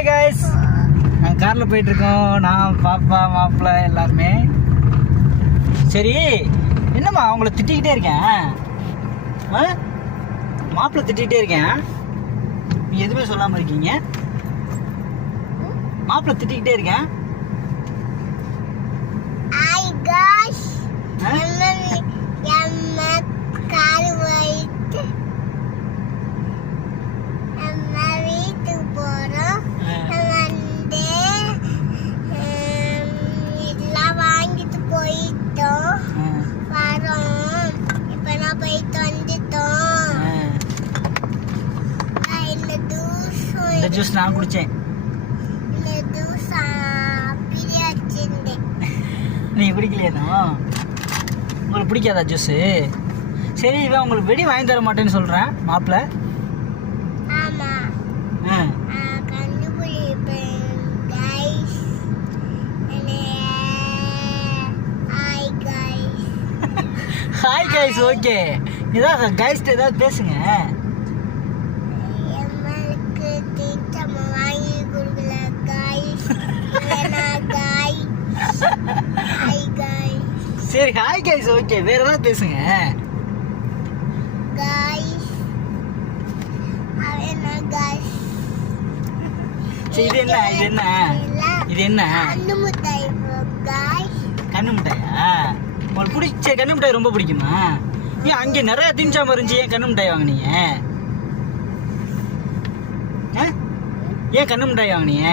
Hi guys, நாங்கள் காரில் போயிட்டுருக்கோம். நான் பாப்பா மாப்பிள்ளை எல்லாருமே. சரி, என்னம்மா அவங்கள திட்டிக்கிட்டே இருக்கேன். மாப்பிள்ளை திட்டிகிட்டே இருக்கேன், நீ எதுவுமே சொல்லாமல் இருக்கீங்க. மாப்பிள்ளை திட்டிக்கிட்டே இருக்கேன். இந்த ஜூஸ் நான் குடிச்சேன். நீ குடிக்கலையா? உங்களுக்கு பிடிக்காதா ஜூஸு? சரி, இவன் உங்களுக்கு வெடி வாங்கி தர மாட்டேன்னு சொல்கிறேன் மாப்பிள்ளை. Hi guys. ஓகே, ஏதாவது கைஸ்ட்டு ஏதாவது பேசுங்க. சரி, ஹாய் கைஸ். ஓகே, வேற ஏதாவது பேசுங்க. சரி, இது என்ன இது என்ன இது என்ன கண்ணு மிட்டாயா? உங்களுக்கு பிடிச்ச கண்ணு மிட்டாய் ரொம்ப பிடிக்குமா? ஏன் அங்கே நிறைய தின்சாம இருந்துச்சு, ஏன் கண்ணு மிட்டாய் வாங்கினீங்க? ஏன் கண்ணு மிட்டாய் வாங்கினீங்க?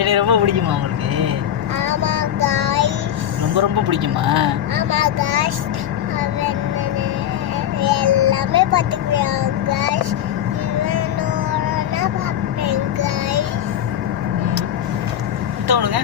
எனக்கு ரொம்ப பிடிக்குமா உங்களுக்கு? ரொம்ப ரொம்ப பிடிக்குமா? எல்லாமே பார்த்துக்கிறேன் காய்ஸ். இவனோட பார்ப்பேன் காய்ஸ். தோணுங்க.